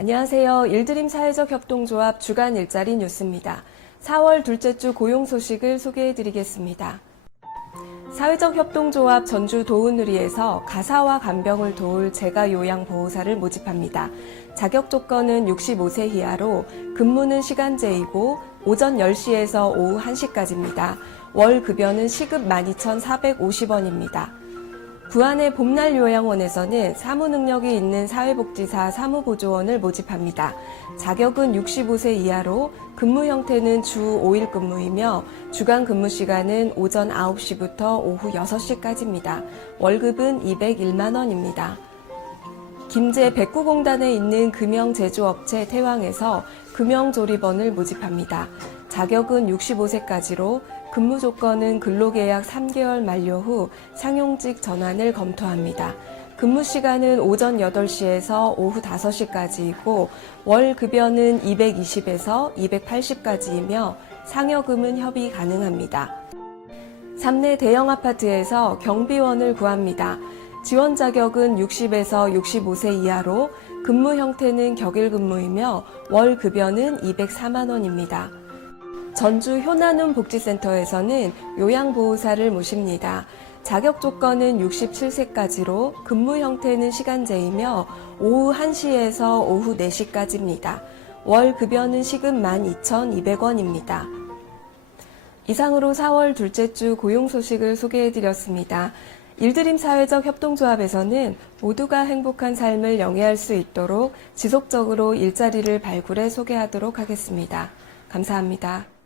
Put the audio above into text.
안녕하세요. 일드림 사회적 협동조합 주간 일자리 뉴스입니다. 4월 둘째 주 고용 소식을 소개해 드리겠습니다. 사회적 협동조합 전주 도은누리에서 가사와 간병을 도울 재가 요양 보호사를 모집합니다. 자격 조건은 65세 이하로 근무는 시간제이고 오전 10시에서 오후 1시까지입니다. 월 급여는 시급 12,450원입니다. 부안의 봄날 요양원에서는 사무 능력이 있는 사회복지사 사무보조원을 모집합니다. 자격은 65세 이하로 근무 형태는 주 5일 근무이며 주간 근무 시간은 오전 9시부터 오후 6시까지입니다. 월급은 201만 원입니다. 김제 백구공단에 있는 금형제조업체 태왕에서 금형조리원을 모집합니다. 자격은 65세까지로 근무 조건은 근로계약 3개월 만료 후 상용직 전환을 검토합니다. 근무 시간은 오전 8시에서 오후 5시까지이고 월 급여는 220에서 280까지이며 상여금은 협의 가능합니다. 삼내 대형 아파트에서 경비원을 구합니다. 지원 자격은 60에서 65세 이하로 근무 형태는 격일 근무이며 월 급여는 204만 원입니다. 전주 효나눔 복지센터에서는 요양보호사를 모십니다. 자격 조건은 67세까지로 근무 형태는 시간제이며 오후 1시에서 오후 4시까지입니다. 월 급여는 시급 12,200원입니다. 이상으로 4월 둘째 주 고용 소식을 소개해 드렸습니다. 일드림 사회적 협동조합에서는 모두가 행복한 삶을 영위할 수 있도록 지속적으로 일자리를 발굴해 소개하도록 하겠습니다. 감사합니다.